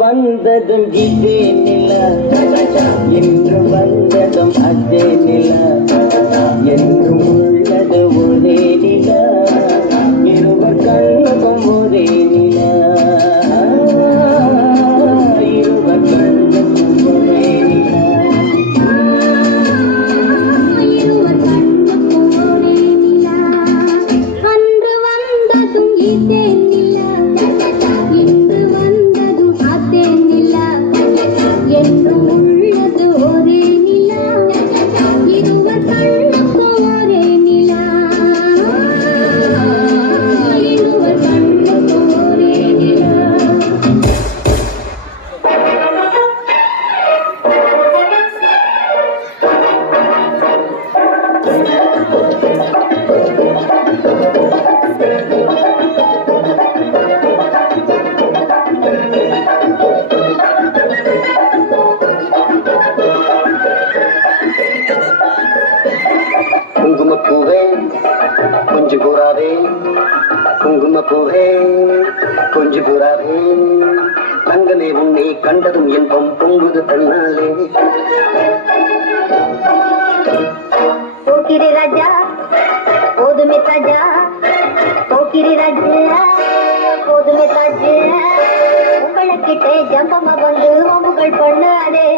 வந்ததும் இதே நில என்று வந்ததும் அதே நில என்றும் உள்ளது ஒரே நில இருவர் கண்ணுக்கும் ஒரே நில இருவர் கண்ணுக்கும் ஒரே நில இருவர் கண்ணுக்கும் ஒரே நில அன்று வந்ததும் இதே நில இன்று வந்ததும் அதே நில என்றும் உள்ளது ஒரே நில இருவர் கண்ணுக்கும் ஒரே நில இருவர் கண்ணுக்கும் ஒரே நில குங்குமப்பூவே கொஞ்சு கூறாதே குங்குமப்பூவே கொஞ்சு கூறாதே தங்கமே உன்னை கண்டதும் இன்பம் பொங்குது தன்னாலே போக்கிரி ராஜா போதுமே தாஜா போக்கிரி ராஜா போதுமே தாஜா உங்களுக்கிட்டே ஜம்பமா வந்து வம்புகள் பண்ணாதே